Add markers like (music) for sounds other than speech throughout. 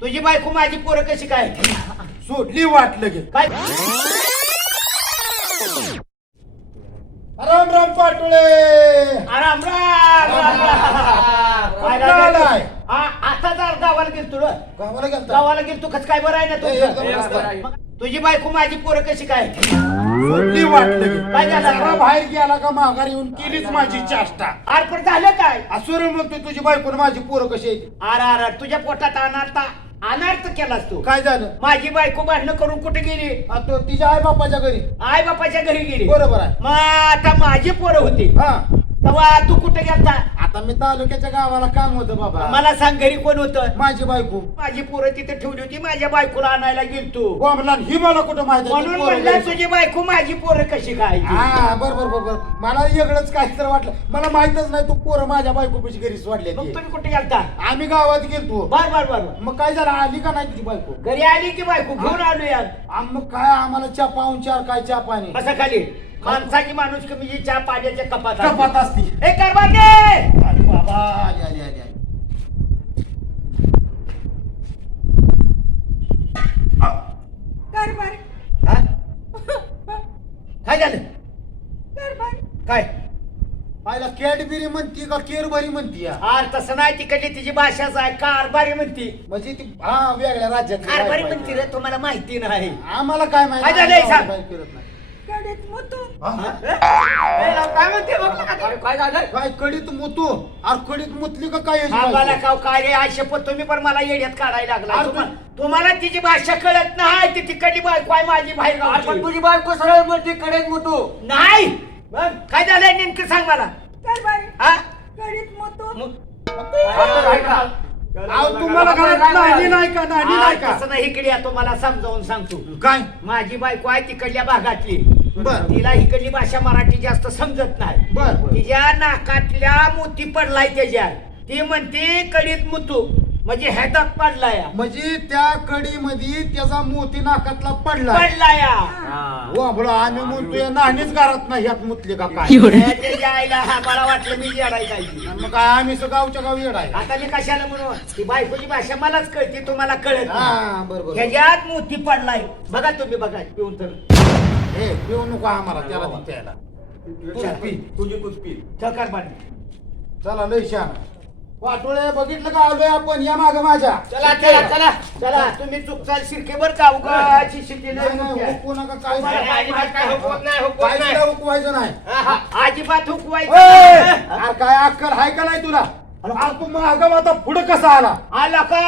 तुझी बायको माझी पोरं कशी काय? सोडली वाट लगेच. काय? राम राम पाटोळे. राम राम. राम आलाय? आ- आता जर गावाला गेलतो रे. गावाला गेलता? गावाला गेलतो. कस काय बरं आहे ना ए, एकदम तुमचं? मस्त आहे. मग तुझी बायको माझी पोरं कशी काय? सोडली वाट लगेच. काय झालं? जरा बाहेर गेला का माघारी येऊन केलीच माझी चाष्टा. आरपण झालं काय? असुर म्हणतो तुझी बायको माझी पोरं कशी आहेत? आर आर तुझ्या पोटात अनार्थ अनार्थ केलास तू. काय झालं? माझी बायको भांडणं करून कुठे गेली? आ, तो तिच्या आई बापाच्या घरी. आई बापाच्या घरी गेली. बरोबर आहे. मग आता माझी पोरं होती. हा. तेव्हा तू कुठे गेलता? आता मी तालुक्याच्या गावाला काम होतं बाबा. मला सांग घरी कोण होतं? माझी बायको. माझी पोरं तिथे ठेवली होती माझ्या बायकोला आणायला गेलतो. बोंबला ही मला कुठं माहिती म्हणून म्हणलं तुझी बायको माझी पोरं कशी काय हा बर बर बर बर. मला वेगळंच काय तर वाटलं. मला माहितच नाही तू पोरं माझ्या बायको पशी घरी सोडले मग तुम्ही कुठे गेलता? आम्ही गावात गेलतो. बर बर बर. मग काय झालं? आली का नाही तुझी बायको? घरी आली की बायको? घेऊन आलो यार. आम- मग काय आम्हाला चहा पाहून चार काय चहा पाणी? बसा खाली. माणसाची माणूस कमी चहा पाण्याच्या कपात. कपात असती ए करबाटे अरे बाबा आली आली आली आली. कारभार हा? (laughs) काय झालं कारभार काय पाहिला कॅडबेरी म्हणती का केरबरी म्हणती या? आर तसं नाही तिकडली तिची भाषाच आहे कारभारी म्हणती म्हणजे ती हा वेगळ्या राज्यात कारभारी म्हणती रे तुम्हाला माहिती नाही आम्हाला काय माहिती काय झालंय सांग? आम्ही फिरत नाही. कडीत मुतू? काय म्हणते काय झालं? काय कडीत मुतू? अरे कडीत मुतली का काय याची आम्हाला बायको? काव काय रे आज शपथ तुम्ही पण मला येड्यात काढायला लागला अरे तुम्हा- तुम्हाला तिची भाषा कळत नाही ती तिकडली बायको आहे माझी बाहेर पण गावची. तुझी बायको सरळ म्हणते कडेत मुतू. नाही! मग काय झालंय नेमकं सांग मला. कारभार हा? कडीत मुतू. मग- अहो, तुम्हाला घरात नाणी नाही का नाणी नाही आ, का? तसं नाही इकडे या, तुम्हाला समजावून सांगतो. काय? माझी बायको आहे तिकडल्या भागातली. बर. तिला इकडली भाषा मराठी जास्त समजत नाही. बर बर. तिच्या नाकातल्या मोती पडलाय त्याच्या. ती म्हणते कडीत मुतू. म्हणजे ह्याच्यात पडलाय. म्हणजे त्या कडी मध्ये त्याचा मोती नाकातला पडला पडलाय. वा बोला आम्ही म्हणतोय नाणीच घरात नाही ह्यात मुतले का काय? त्याच्या आईला हा मला वाटलं मी येडाय काय आणि मग काय आम्ही गावच्या गावी येडाय. आता मी कशाला म्हणू? ती बायकोची भाषा मलाच कळते तुम्हाला कळत नाही. हा बरोबर. ह्याच्यात मोती पडलाय. बघा तुम्ही बघा पिऊन तर. हे पिऊ नको आम्हाला त्याला ती प्यायला चला. पी तुझी कुचपी चकार पाणी चला लय छान वाटोळे बघितलं का आलोय आपण? या माग माझ्या. चला चला चला. चला. तुम्ही चुकचाल शिरकेवर का? उगाची शिरके नाही, नाही, हुकू नका काय काय हुकवत नाही, हुकवत काय नाही. हुकवायचं नाही. अजिबात हुकवायचं अरे काय अक्कल हाय का नाही तुला? अरे तू मागं आता पुढे कसा आला? आला का?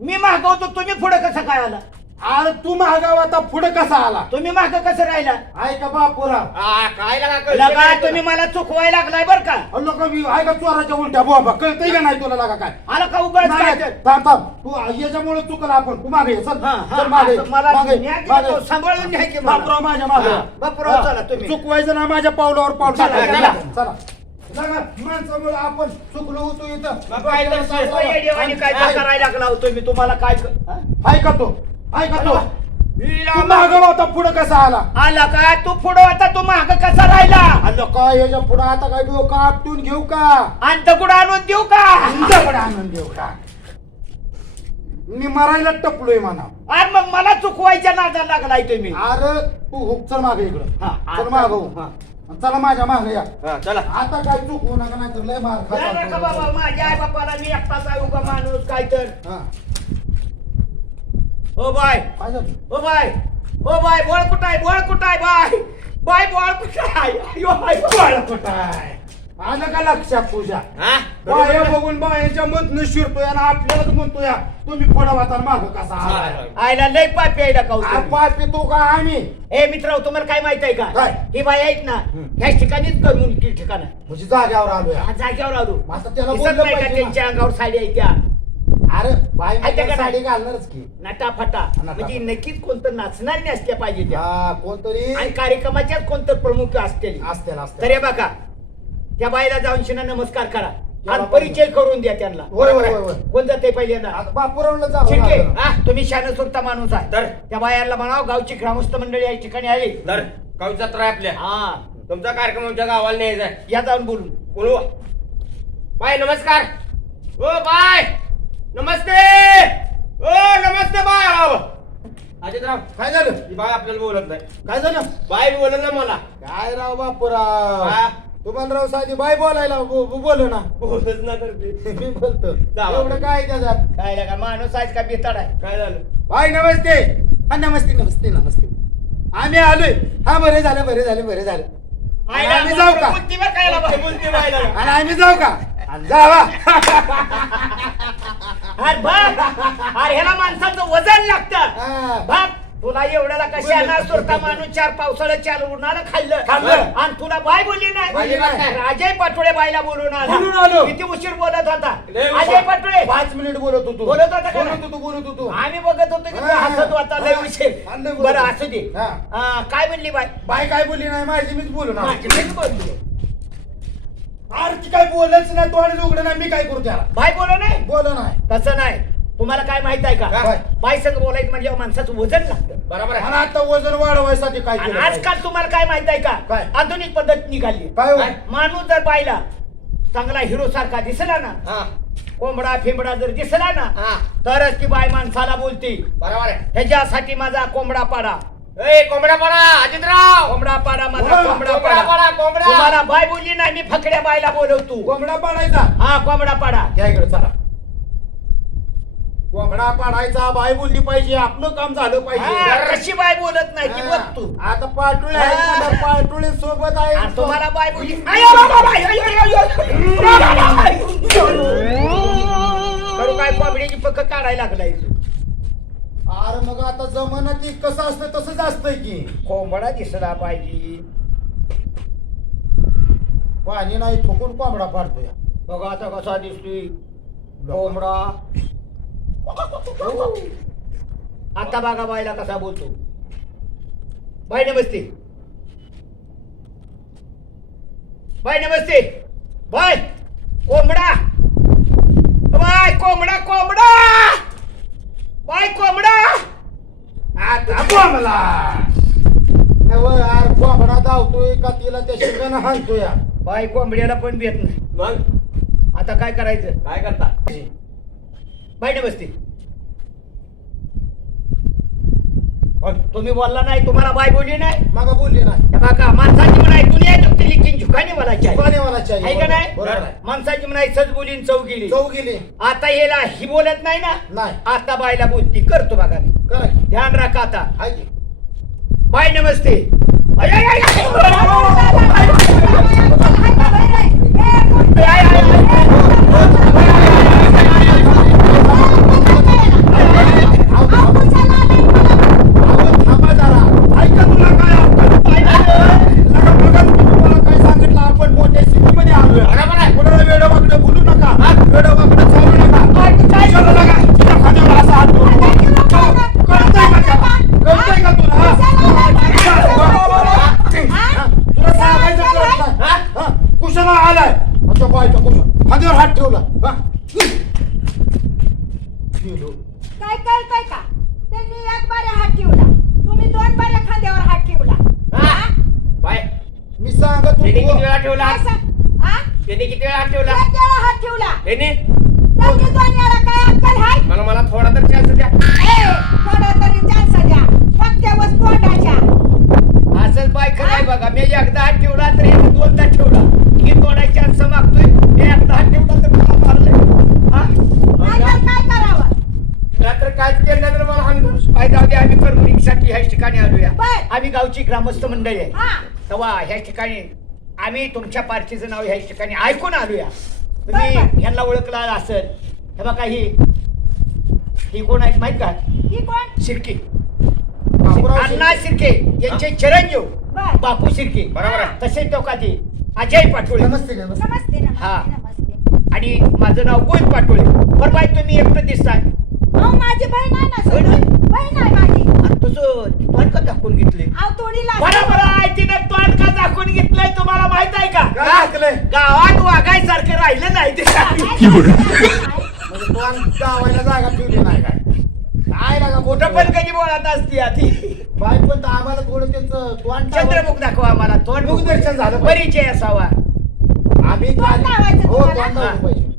मी मागवतो तुम्ही पुढे कसं काय आला? अरे तू महागाव आता पुढे कसा आला? तुम्ही माग कसं राहिला? आहे का बापुरा आ, काय लागा कळतं लगा नाही तुम्ही तुला. मला चुकवाय लागलाय बर का? लोक आहे का चोराच्या उलट्या? बाबा कळतंय का नाही तुला लागा काय? आला का उगाच काय नाही, तर? थांब थांब. तू याच्यामुळे चुकला आपण. तू मागे ये, चल. हा, हा, चल मागे मला सांभाळून घ्या की मला. बापराव माझ्या मागे हा, बापराव हा, चला तुम्ही. चुकवायचं ना माझ्या पावलावर पाऊल चला, टाकायचं. चला. चला. लगा, माणसामुळे आपण चुकलो होतो इथं. मग काय तर सासू येडेवाणी काय तर हाय करायला लागला होतो मी तुम्हाला काय क- हा? हाय का तो? हाय का तो तू मागं होता पुढे कसा आला? आला का? तू पुढं आता तू माग कसा राहिला? आलं का? याच्यापुढे आता काय डोकं आपटून घेऊ का? अंत कुठं आणून देऊ का? तुमच्याकडे आनंद देऊ का? मी मरायला टपलोय म्हणा. अरे मग मला चुकवायच्या नादाला लागलाय तुम्ही. अरे तू हुक चल मागे इकडं. हा, चल माग हा. चला माझ्या मागे या. चला. आता काय चुकवू नका नाही तर लय मार खाता. बाबा माझ्या आई बापाला मी एकटाच आहे उगा माणूस काय तर. हा. ओ बाय. काय झालं? ओ बाय. ओ बाय बोळ कुठं आहे बोळ कुठं आहे बाय. बाय बोळ कुठं आहे अयो, बाय बोळ कुठं आहे आलं का लक्षात तुझ्या हा? बाया बघून बायाच्या मधनं शिरतोय आणि आपल्यालाच म्हणतोय तुम्ही पडवाता माग कसा आलाय? आयला लय पापी आहे का पाप येतो का आम्ही? ए मित्र तुम्हाला काय माहीत आहे का? काय? ही बाई आहेत ना ह्याच ठिकाणीच करमून की ठिकाण. म्हणजे जाग्यावर आलोय. जाग्यावर आलो. आता त्याला दिसत बोललं नाही का पाहिजे ना. त्यांच्या अंगावर साडी आहे त्या? अरे बाई आहे त्या का साडी नाही? घालणारच की. नटा फटा. नटा म्हणजे. नक्कीच कोणतं नाचणार नसल्या पाहिजे त्या. हा कोणतरी आणि कार्यक्रमाच्याच कोणतं प्रमुख असतील? असतील तर असतील हे बघा त्या बाईला जाऊन शिना नमस्कार करा. आणि परिचय करून द्या त्यांना. होय, होय, होय, होय. कोण जाते पहिल्यांदा? आता बापुरावला शिर्के जा हा तुम्ही शान सुरता माणूस आहे. तर? त्या बायाला म्हणाव गावची ग्रामस्थ मंडळी या ठिकाणी आली. तर? गाव जत्रा आहे आपल्या. हा. तुमचा कार्यक्रम आमच्या गावाला न्यायचा आहे. या जाऊन बोलून. बोलवा बाय नमस्कार. ओ बाय. नमस्ते! नमस्ते बाय राव अजितराव काय झालं? ही बाय आपल्याला बोलत नाही. काय झालं? बाय बोलत नाही मला. काय राव बापूराव? हा? तुम्हाला राव साधी बाय बोलायला बो- बो- बोल ना. बोलत ना (laughs) मी बोलतो. जावा. एवढं काय त्याच्यात? काय लागा माणूस आहेस का बिताड आहे? काय झालं? बाय नमस्ते. हा नमस्ते नमस्ते नमस्ते. आम्ही आलोय. हा बरे झालं बरे झालं बरे झालं. आणि आम्ही जाऊ का? आणि आम्ही जाऊ का? (laughs) आणि जावा अरे बघ अरे ह्याला माणसाचं वजन लागतं हा. बघ तुला एवढ्याला कशाला सुरता माणूस चार पावसाळ्यात चार उन्हाळा खाल्लं. आणि तुला बाय बोलली नाही. अजय पाटोळे बायला बोलून आला. किती उशीर बोलत होता. अजय पाटोळे पाच मिनिट बोलत होतो बोलत होता का? बोलत होतो बोलत होतो आम्ही बघत होतो की तू. हसत होता लय. उशीर बरं. असू दे काय म्हणली बाय बाय काय बोलली नाही माझी मीच बोलू ना माझी मीच बोलली. अरे ती काय बोलच नाही तो आणि उघडं नाही मी काय करू त्याला? बाय बोल नाही बोल नाही. तसं नाही. तुम्हाला काय माहीत आहे का? बाय संग बोलायचं म्हणजे माणसाचं वजन लागतं. बरोबर आहे. आता वजन वाढवायसाठी काय आणि केलं पाहिजे? आजकाल तुम्हाला काय माहीत आहे का? काय? आधुनिक पद्धत निघाली. काय हो? माणूस जर पाहिला चांगला हिरो सारखा दिसला ना हा. कोंबडा फिंबडा जर दिसला ना हा. तरच ती बाय माणसाला बोलती. बरोबर आहे. ह्याच्यासाठी माझा कोंबडा पाडा. बाय बोलली नाही मी फकड्या बायला बोलवतो. कोंबडा पाडायचा हा कोंबडा पाडा या इकडे चला. कोंबडा पाडायचा बाय बोलली पाहिजे आपलं काम झालं पाहिजे. कशी बाय बोलत नाही ती बघ तू. आता पाटुळे हा. पाटुळे सोबत आहे. तुम्हाला बाय बोलली. करू काय कोंबडीची पक्क काढायला लागलाय. अरे मग आता जमाना ती कसं असतं तसंच असतंय की. कोंबडा दिसला पाहिजे. पाणी नाही फुकून कोंबडा पाडतोय बघा आता कसा दिसतोय. कोंबडा. आता बघा बायला कसा बोलतो. बाय नमस्ते. बाय नमस्ते. बाय कोंबडा. बाय कोंबडा कोंबडा. बाय कोंबडा आता कोंबला अहो, यार कोंबडा धावतोय का तिला त्या शिंगानं हाणतोय बाय कोंबड्याला पण भेट नाही मग आता काय करायचं काय करता बाय नमस्ते तुम्ही बोलला नाही तुम्हाला बाय बोलली नाही? मग बोलली नाही. हे बघा माणसाची म्हणाय दुनिया दुखती लिखीन झुकाने मला चाहिए. कोणी मला चाहिए? आहे का नाही? बरोबर आहे. माणसाची म्हणाय सज बोलीन चौ गेली. चौ गेली. आता याला ही बोलत नाही ना? नाही. आता बायला बोलती करतो बघा मी. ध्यान राखा आता. की. बाय नमस्ते. आय, आय. आय, आय, आय. अहो, थांबा जरा. ऐका तुला काय अक्कल? लगा बघा तुम्हाला काय सांगितलं आपण मोठ्या सिटीमध्ये आलोय बरोबर आहे. कोणाला वेडं बघणं बोलू नका वेडं बघणं चालू नका कशाला लागा? तुझ्या खांद्यावर असा हात ठेवून. कळतंय का त्याला? कळतंय का तुला हा? हा? तुला सांगायचं कळत नाही. हा? हा? कुशाला आलाय अच्छा बायचा कुशा खांद्यावर हात ठेवला हा? गेलो. काय कळतंय का त्यांनी एक बारे हात ठेवला तुम्ही दोन बारे खांद्यावर हात ठेवला हा? बाय मी सांगत त्याने किती होतो वेळा ठेवला? काय सांग- हा? त्याने किती वेळा हात ठेवला? त्याने? मला मला थोडा तर चान्स द्या. थोडा असंच बाय खरंय बघा. मी एकदा हात ठेवला तर याने दोनदा ठेवला. ही तोडायची चान्स मागतोय. मी एकदा हात ठेवला तर मला मारलंय. हा? नाहीतर काय करावं? रात्र काय केलं तर मला हाणलं. बाय जाऊ दे. आम्ही परभणीसाठी ह्या ठिकाणी आलोया. बर. आम्ही गावची ग्रामस्थ मंडळी आहे. हा. तेव्हा ह्या ठिकाणी आम्ही तुमच्या पार्टीचं नाव ह्या ठिकाणी ऐकून आलोया. तुम्ही बर. ह्यांना ओळखला असेल हे बघा ही. ही कोण आहेत माहीत का? ही कोण? शिर्के. बापूराव अण्णा शिर्के यांचे चिरंजीव. बर. बापू शिर्के. बरोबर आहे. तसेच तो का ते? अजय पाटोळे. नमस्ते नमस्ते. नमस्ते हा. नमस्ते. नमस्ते आणि माझं नाव गोविंद पाटोळे. बरं बाई तुम्ही एकटं दिसताय. अहो माझी बहीण आहे ना बहीण आहे? सोबत. बहीण आहे माझी. तुझं तोंड का दाखवून घेतले अहो तोडीला बरोबर आहे तिनं तोंड का दाखवून घेतलंय तुम्हाला माहीत आहे का? काय ऐकलंय गावात वागायसारखं राहिलं नाही ते (laughs) म्हणजे तो आम- गावायला जागा ठेवली नाही काय? काय लागा कुठं पण कधी बोलत असती आधी. बाय पण तर आम्हाला थोडं त्यांचं तोंड चंद्रमुख दाखवा आम्हाला. तोंड मुखदर्शन झालं पाहिजे. परिचय असावा. आम्ही तोंड काय- लावायचं हो तुम्हाला? तोंड लावलं पाहिजे.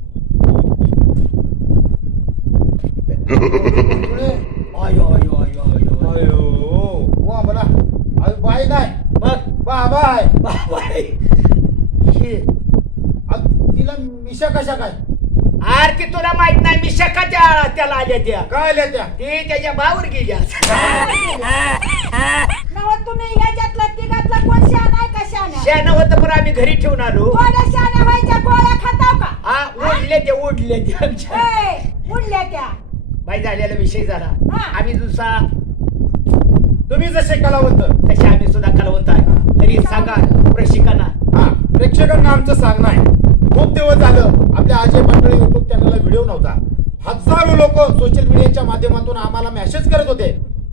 (laughs) पुढे बाई नाही मग बाबा आहे बाबाई हे. अग, तिला काय आर ती तुला माहीत नाही मी शकाच्या त्याला आल्या त्या. काय आल्या त्या? ती त्याच्या भावर गेल्या नव तुम्ही याच्यातलं तिघातलं कोण शहाणा आहे का शहाणा शान होतं पण आम्ही घरी ठेवून आलो. शहाण्या व्हायच्या गोळ्या खाताव का? हा ओढले ते ओढले ते आमच्या. ए, उडल्या त्या. बाई झालेला विषय झाला. हा. आम्ही दुसरा तुम्ही जसे कलावंत. तसे आम्ही सुद्धा कलवत आहे. तरी सांगा प्रशिकांना हा प्रेक्षकांना आमचं सांगणं आहे. खूप दिवस झालं आपल्या अजय मंडळी युट्यूब चॅनलला व्हिडिओ नव्हता. हजारो लोक सोशल मीडियाच्या माध्यमातून आम्हाला मेसेज करत होते.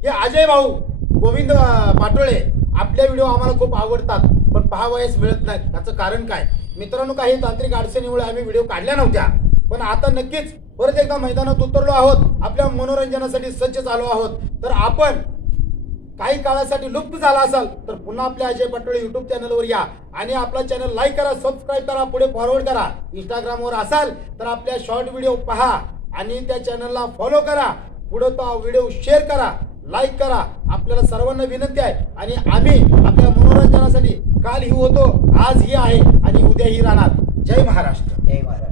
हे अजय भाऊ गोविंद पाटोळे आपले व्हिडिओ आम्हाला खूप आवडतात. पण पाहावयास मिळत नाहीत याचं कारण काय? मित्रांनो काही तांत्रिक अडचणीमुळे आम्ही व्हिडिओ काढल्या नव्हत्या. पण आता नक्कीच परत एकदा मैदानात उतरलो आहोत. आपल्या मनोरंजनासाठी सज्ज झालो आहोत. तर आपण काही काळासाठी लुप्त झाला असाल तर पुन्हा आपल्या अजय पटोळे युट्यूब चॅनलवर या. आणि आपला चॅनल लाईक करा सबस्क्राईब करा पुढे फॉरवर्ड करा. इंस्टाग्रामवर असाल तर आपल्या शॉर्ट व्हिडिओ पहा. आणि त्या चॅनलला फॉलो करा. पुढे तो व्हिडिओ शेअर करा. लाईक करा. आपल्याला सर्वांना विनंती आहे. आणि आम्ही आपल्या मनोरंजनासाठी काल ही होतो आज ही आहे. आणि उद्या ही राहणार. जय महाराष्ट्र. जय महाराज